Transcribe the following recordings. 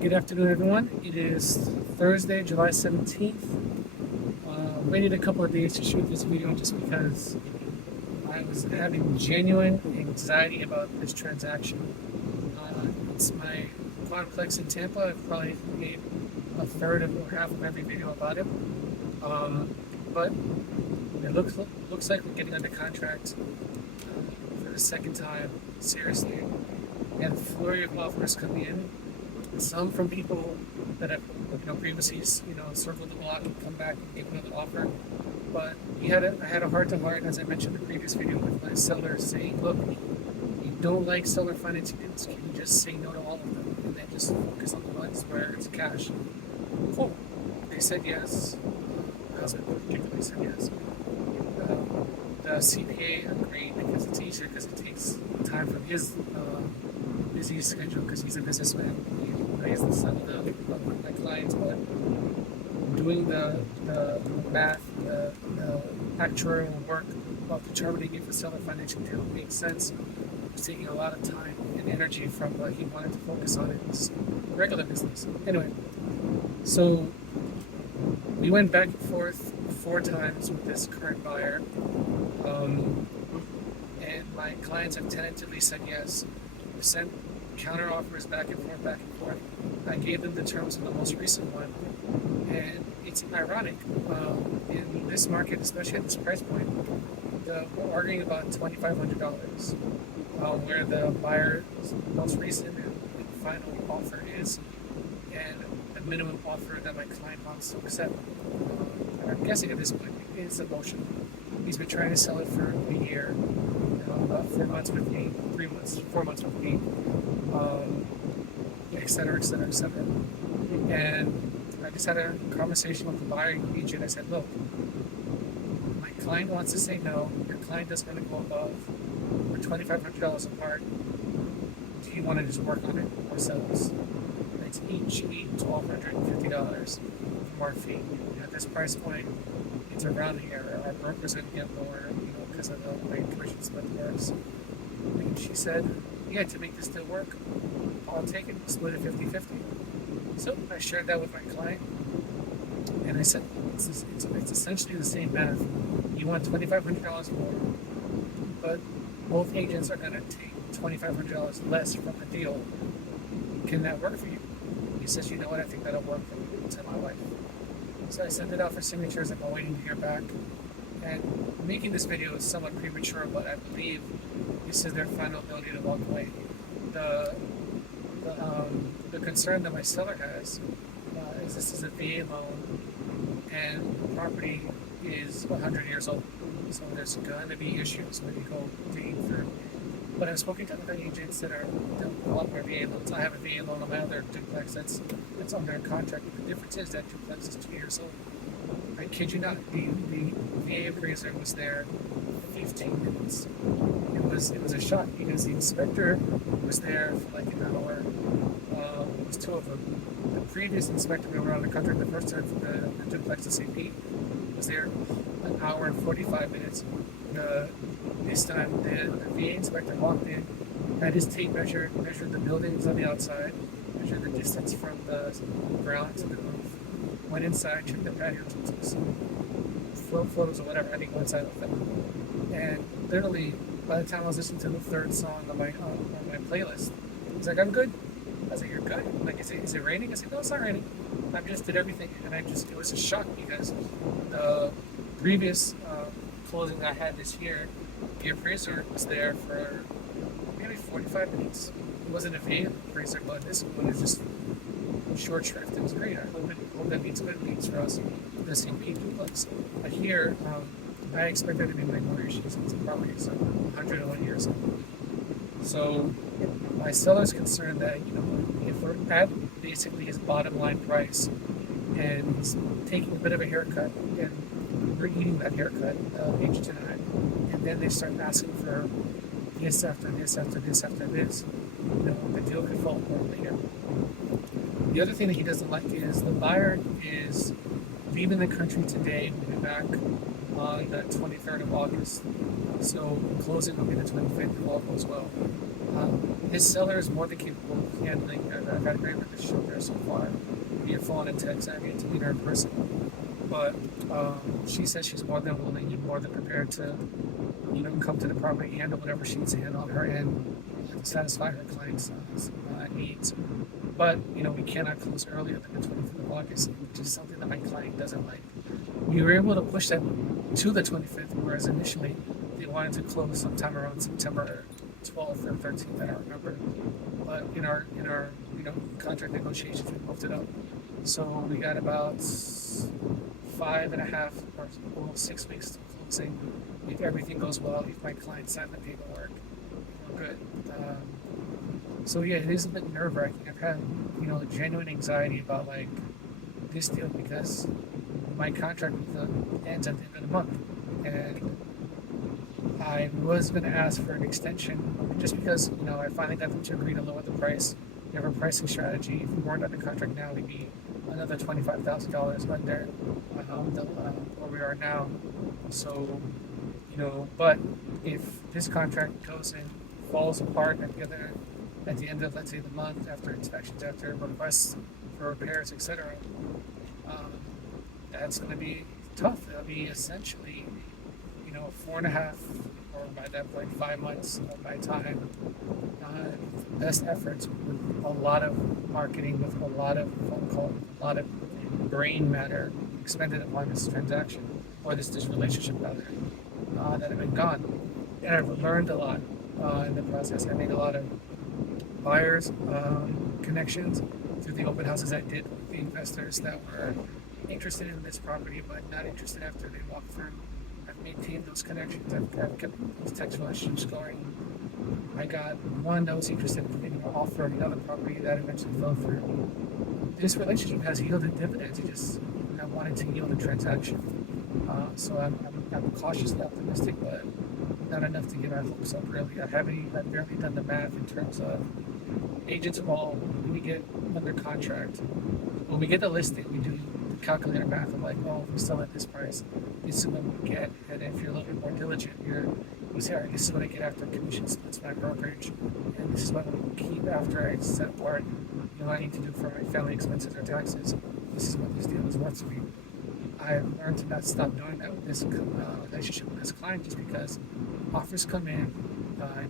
Good afternoon, everyone. It is Thursday, July 17th. Waited a couple of days to shoot this video just because I was having genuine anxiety about this transaction. It's my quadplex in Tampa. I've probably made a third of or half of every video about it. But it looks like we're getting under contract for the second time. Seriously, we had a flurry of offers coming in. Some from people that have previously circled the block and come back and give another offer. But I had a heart to heart, as I mentioned in the previous video, with my seller saying, look, you don't like seller financing deals. Can you just say no to all of them and then just focus on the ones where it's cash? Cool. They said yes. My husband particularly said yes. The CPA agreed because it's easier because it takes time from his busy schedule because he's a businessman. He's the son of my clients, but doing the math, the actuarial work of determining if a seller financial deal makes sense was taking a lot of time and energy from what he wanted to focus on in his regular business. Anyway, so we went back and forth 4 times with this current buyer, and my clients have tentatively said yes. We've sent counter offers back and forth, back and forth. I gave them the terms of the most recent one, and it's ironic in this market, especially at this price point. We're arguing about $2,500, where the buyer's most recent and final offer is, and the minimum offer that my client wants to accept. I'm guessing at this point is emotional. He's been trying to sell it for a year, about 4 months with me, 3 months, 4 months with me, et cetera, et cetera, et cetera. And I just had a conversation with the buying agent. I said, look, my client wants to say no. Your client doesn't want to go above. We're $2,500 apart. Do you want to just work on it ourselves? Let's each need $1,250 from our fee. At this price point, it's a rounding error. Our broker's going to get lower, because of the way commission split works. And she said, yeah, to make this deal work, I'll take it, split it 50-50. So I shared that with my client, and I said, it's essentially the same math. You want $2,500 more, but both agents are going to take $2,500 less from the deal. Can that work for you? He says, you know what, I think that'll work for me. Tell my wife. So I sent it out for signatures. I'm waiting to hear back. And making this video is somewhat premature, but I believe this is their final ability to walk away. The concern that my seller has is this is a VA loan, and the property is 100 years old. So there's going to be issues when you go digging through. But I've spoken to other agents that are developing their VA loans. I have a VA loan on my other duplex that's under contract. The difference is that duplex is 2 years old. I kid you not, the VA appraiser was there 15 minutes. It was a shock because the inspector was there for like an hour. It was 2 of them. The previous inspector we were on the contract, the first time for the duplex SCP, was there an hour and 45 minutes. This time the VA inspector walked in, had his tape measured the buildings on the outside, measured the distance from the ground to the roof, went inside, checked the patio, took some photos or whatever, I think one side of it. And literally, by the time I was listening to the 3rd song on my playlist, he's like, I'm good. I was like, you're good? I'm like, is it raining? I said, no, it's not raining. I just did everything. And it was a shock because the previous closing I had this year, the appraiser was there for maybe 45 minutes. It wasn't a VA appraiser, but this one is just short shrift. It was great. I hope that means good leads for us, the same duplex. But here, I expect there to be migration since the property is 101 years old. So my seller's concerned that, if we're at basically his bottom line price and he's taking a bit of a haircut and we're eating that haircut, agent and I, and then they start asking for this after this after this after this, the deal could fall apart later. The other thing that he doesn't like is the buyer is leaving the country today. We'll be back on the 23rd of August. So closing will be the 25th of August as well. His seller is more than capable of handling. I've had a great relationship there so far. Via phone and text. I've yet to meet her in person, but she says she's more than willing and more than prepared to, come to the property, handle whatever she needs to handle on her end to satisfy her clients' needs. But we cannot close earlier than the 25th of August, which is something that my client doesn't like. We were able to push that to the 25th, whereas initially they wanted to close sometime around September 12th or 13th. I don't remember. But in our contract negotiations, we moved it up. So we got about 5.5 or 6 weeks to closing. If everything goes well, if my client signed the paperwork, we're good. So yeah, it is a bit nerve wracking. I've had genuine anxiety about like this deal because my contract with them ends at the end of the month, and I was going to ask for an extension just because I finally got them to agree to lower the price. They have a pricing strategy. If we weren't under contract now, we'd be another $25,000 under where we are now. So but if this contract goes and falls apart at the end of, let's say, the month, after inspections, after requests for repairs, etc., um, that's going to be tough. It'll be essentially 4.5, or by that point 5 months of my time, best efforts, with a lot of marketing, with a lot of phone calls, a lot of brain matter expended upon this transaction, or this relationship rather, that have been gone. And I've learned a lot in the process. I made a lot of buyers connections through the open houses I did with the investors that were interested in this property but not interested after they walked through. I've maintained those connections. I've kept those text relationships going. I got one that was interested in making an offer on another property that eventually fell through. This relationship has yielded dividends. I wanted to yield a transaction. So I'm cautiously optimistic, but not enough to get our hopes up really. I've barely done the math in terms of agents of all. When we get under contract, when we get the listing, we do the calculator math of like, oh, if we sell at this price, this is what we get. And if you're a little bit more diligent, you say, all right, this is what I get after commission splits my brokerage, and this is what I'm going to keep after I set apart what I need to do for my family expenses or taxes. This is what this deal is worth to me. I've learned to not stop doing that with this relationship with this client, just because offers come in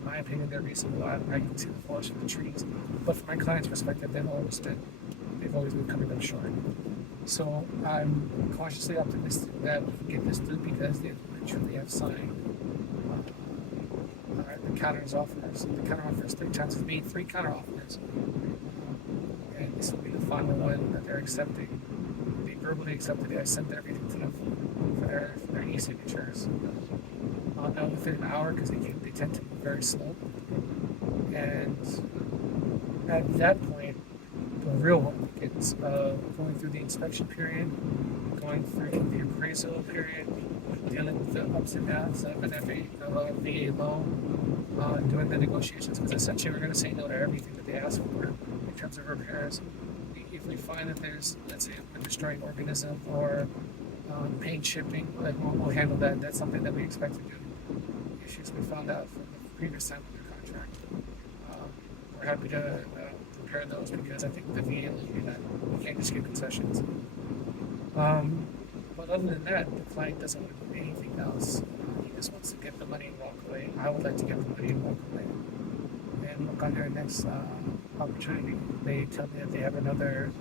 my opinion, they're reasonable. I can see the forest from the trees. But from my client's perspective, they've always been coming up short. So I'm cautiously optimistic that we can get this through because they literally have signed the counter offers. The counter offers 3 times. We've made 3 counter offers, and this will be the final one that they're accepting. They verbally accepted it. I sent everything to them for their e-signatures. I'll know within an hour because they tend to be very slow. And at that point, the real work begins. Going through the inspection period, going through the appraisal period, dealing with the ups and downs of an VA loan, doing the negotiations, because essentially we're going to say no to everything that they ask for in terms of repairs. If we find that there's, let's say, a destroying organism or paint shipping, we'll handle that. That's something that we expect to do. Issues we found out from the previous time with the contract. We're happy to repair those because I think the VA looking at we can't just get concessions. But other than that, the client doesn't want to do anything else. He just wants to get the money and walk away. I would like to get the money and walk away and look on their next opportunity. They tell me that they have another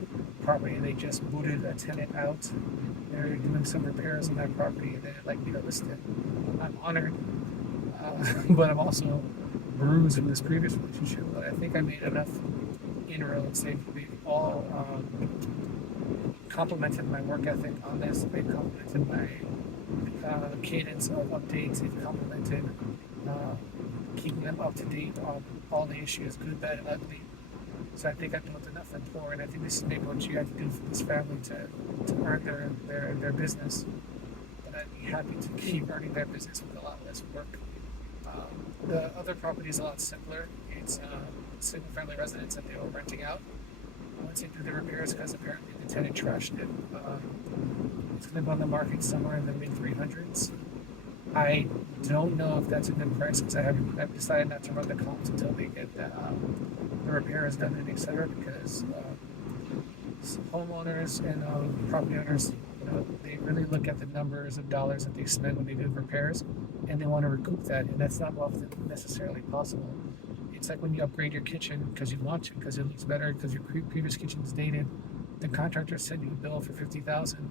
property. They just booted a tenant out. They're doing some repairs on that property and they'd like me to list it. I'm honored, but I'm also bruised in this previous relationship. But I think I made enough inroads. They've all complimented my work ethic on this. They've complimented my cadence of updates. They've complimented keeping them up to date on all the issues, good, bad, and ugly. So I think I've built enough rapport, and I think this is maybe what you have to do for this family to earn their business. But I'd be happy to keep earning their business with a lot less work. The other property is a lot simpler. It's single-family residence that they were renting out. Once they do the repairs, because apparently the tenant trashed it, it's going to go on the market somewhere in the mid-300s. I don't know if that's a good price because I've decided not to run the comps until they get the repairs done and etc. Because homeowners and property owners, they really look at the numbers of dollars that they spend when they do repairs, and they want to recoup that, and that's not often necessarily possible. It's like when you upgrade your kitchen because you want to, because it looks better, because your previous kitchen is dated. The contractor sent you a bill for 50,000,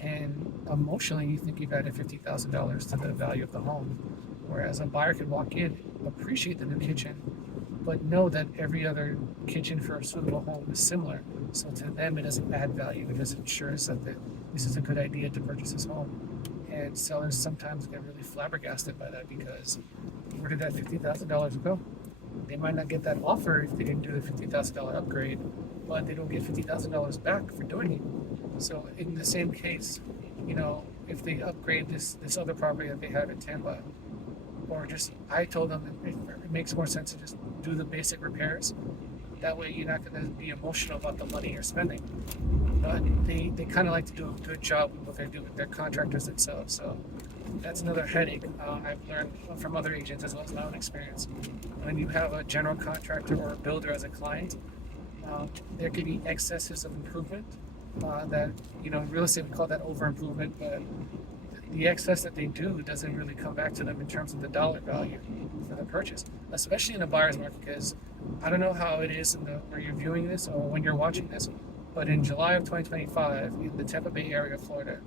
and emotionally you think you've added $50,000 to the value of the home, whereas a buyer could walk in, appreciate the new kitchen, but know that every other kitchen for a suitable home is similar. So to them, it doesn't add value. It just ensures that this is a good idea to purchase this home. And sellers sometimes get really flabbergasted by that because where did that $50,000 go? They might not get that offer if they didn't do the $50,000 upgrade, but they don't get $50,000 back for doing it. So in the same case, if they upgrade this other property that they have in Tampa, or just I told them it makes more sense to just do the basic repairs. That way you're not going to be emotional about the money you're spending. But they kind of like to do a good job with what they're doing. They're contractors themselves, so that's another headache I've learned from other agents as well as my own experience. When you have a general contractor or a builder as a client, there could be excesses of improvement that in real estate we call that over improvement, but the excess that they do doesn't really come back to them in terms of the dollar value for the purchase, especially in a buyer's market. Because I don't know how it is where you're viewing this or when you're watching this, but in July of 2025 in the Tampa Bay area of Florida,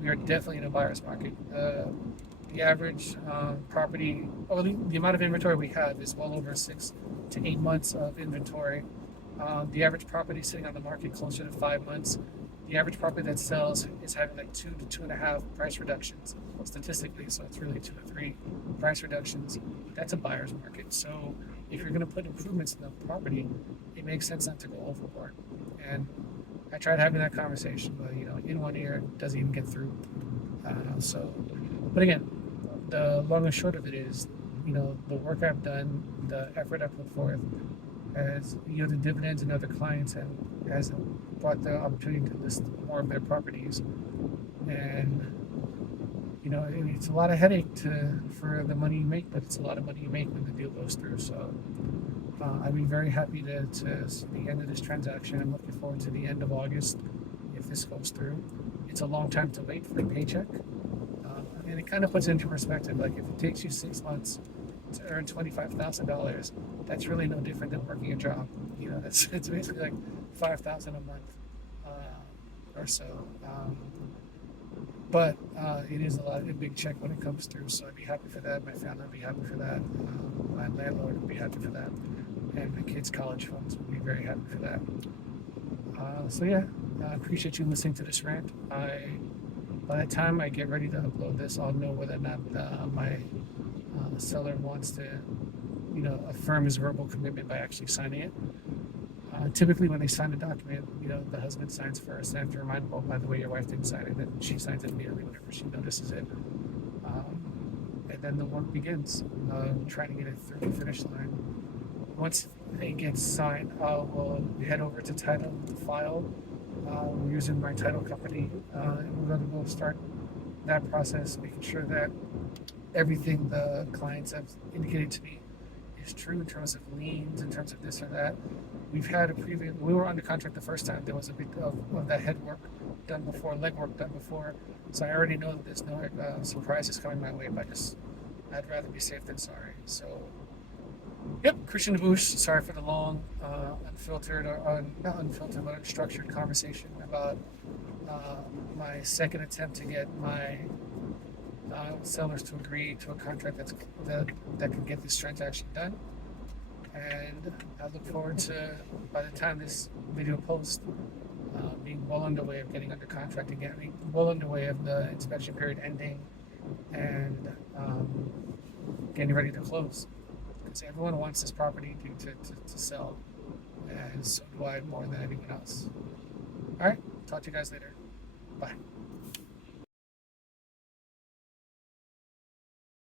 we are definitely in a buyer's market. The average property, or the amount of inventory we have is well over 6 to 8 months of inventory. The average property sitting on the market closer to 5 months. The average property that sells is having like 2 to 2.5 price reductions statistically, so it's really 2 to 3 price reductions. That's a buyer's market. So if you're going to put improvements in the property, it makes sense not to go overboard. And I tried having that conversation, but in one ear it doesn't even get through. But again, the long and short of it is, the work I've done, the effort I put forth, has yielded dividends in other clients and has brought the opportunity to list more of their properties. And it's a lot of headache for the money you make, but it's a lot of money you make when the deal goes through. So I'd be very happy to see the end of this transaction. I'm looking forward to the end of August if this goes through. It's a long time to wait for a paycheck, and it kind of puts it into perspective. Like if it takes you 6 months to earn $25,000, that's really no different than working a job. It's basically like $5,000 a month or so. But it is a big check when it comes through. So I'd be happy for that. My family would be happy for that. My landlord would be happy for that, and my kids' college funds would be very happy for that. So yeah, I appreciate you listening to this rant. By the time I get ready to upload this, I'll know whether or not my seller wants to, affirm his verbal commitment by actually signing it. Typically, when they sign a document, the husband signs first. And I have to remind them, oh, by the way, your wife didn't sign it. Then she signs it immediately whenever she notices it. And then the work begins, trying to get it through the finish line. Once it gets signed, we'll head over to title, file. We're using my title company, and we're going to go start that process, making sure that everything the clients have indicated to me is true in terms of liens, in terms of this or that. We've had we were under contract the first time. There was a bit of that head work done before, leg work done before. So I already know that there's no surprises coming my way, but I'd rather be safe than sorry. So, yep, Christian DeBouche, sorry for the long, unfiltered, or not unfiltered, but unstructured conversation about my second attempt to get my sellers to agree to a contract that can get this transaction done. And I look forward to, by the time this video posts, being well underway of getting under contract again, well underway of the inspection period ending, and getting ready to close. Because everyone wants this property to sell, and so do I more than anyone else. All right, talk to you guys later. Bye.